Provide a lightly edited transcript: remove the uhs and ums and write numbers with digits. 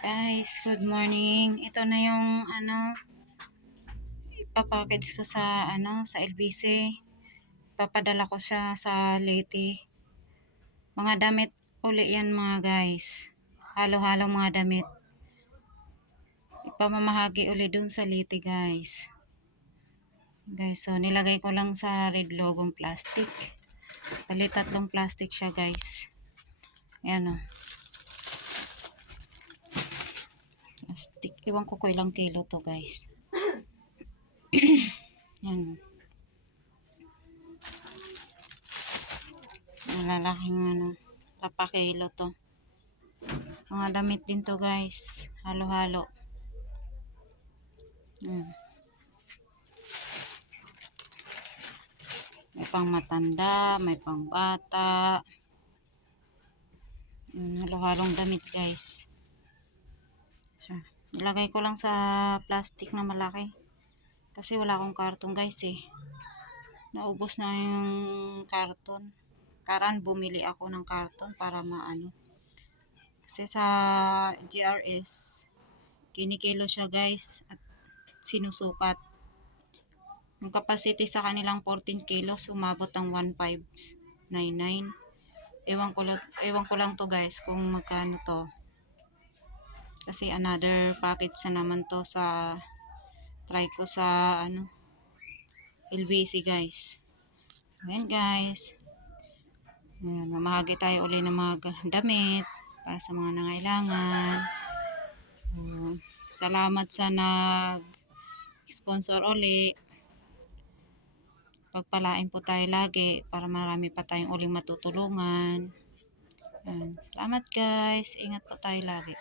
Guys, good morning. Ito na yung ipapackage ko sa sa LBC. Papadala ko siya sa Leyte. Mga damit uli yan mga guys. Halo-halo mga damit. Ipamamahagi uli dun sa Leyte guys. Guys, so nilagay ko lang sa red logong plastic. Bali 3 plastic siya guys. Ayan o. Plastic. Iwan ko ilang kilo to guys. Yan. Malalaking papakilo to. Mga damit din to guys. Halo-halo. May pang matanda, may pang bata. Halo-halong damit guys. So, ilagay ko lang sa plastic na malaki. Kasi wala akong karton guys eh. Naubos na yung karton. Karan bumili ako ng karton para maano. Kasi sa GRS, kinikilo siya guys at sinusukat. Yung capacity sa kanilang 14 kilos, umabot ng 1599. Ewan ko lang to guys kung magkano to. Kasi another package na naman to sa try ko sa LBC guys. Ayan guys. Ayan, mamahagi tayo uli ng mga damit para sa mga nangailangan. So, salamat sa nag-sponsor uli. Pagpalain po tayo lagi para marami pa tayong uling matutulungan. Ayan. Salamat guys. Ingat po tayo lagi.